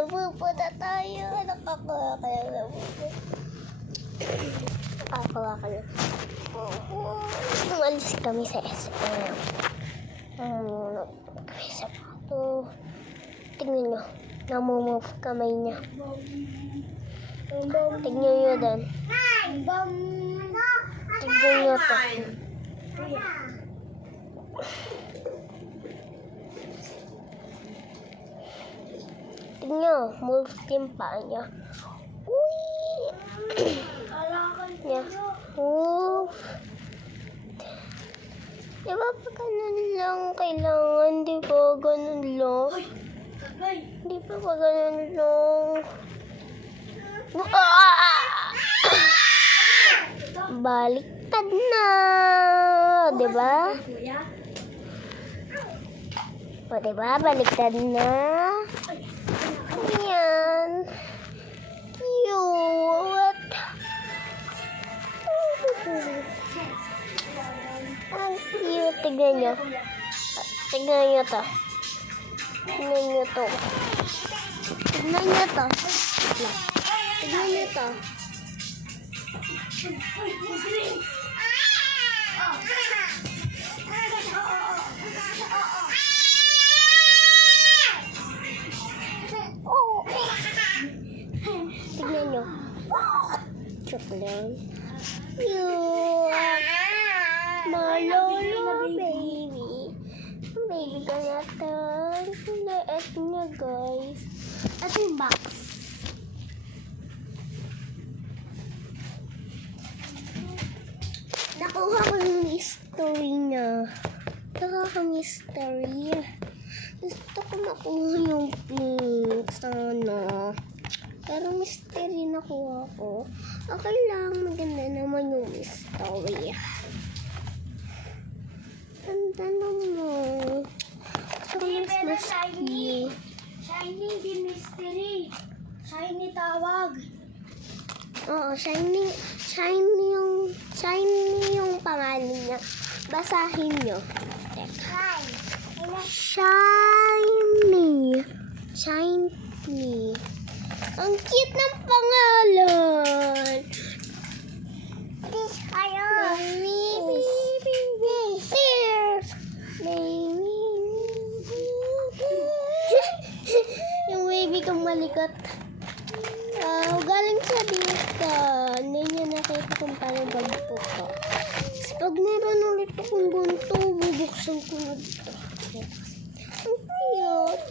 Napupunta tayo. Nakakuha ka lang na bubo. Nakakuha ka lang. Umalis kami sa SM. Sa pato. Tingnan nyo. Namumove kamay niya. Tingnan nyo din. Tingnan nyo to. Tingnan nyo. Move yung paa niya. Uy! Yeah. Move. Diba pa ganun lang kailangan? Diba ganun lang? Di ba pa ganun lang? Baliktad na. Diba? O diba? Baliktad na. Ayan. Cute. Ang cute. Tignan nyo. Tignan nyo to. Tignan nyo to. Tignan nyo to. Tignan nyo to. Tignan nyo. Choke lang. Cute. Malolo, baby. Baby ko natin. Liit niya, guys. Ito yung box. Nakuha ko yung mystery niya. Nakaka-mystery. Gusto ko makuha yung pink. Sana. Pero mystery nakuha ko. Okay lang. Maganda naman yung mystery. Ganda naman. Pero shiny. Shiny, di mystery. Shiny tawag. Oo, shiny yung pangalan niya. Basahin nyo. Shiny. Ang cute ng pangalan. This kayo. Yung baby kong malikot. Galing sa dito. Hindi niya nakita kung paano magputo. Pag meron ulit akong gunto, bubuksan ko na dito. Ang cute.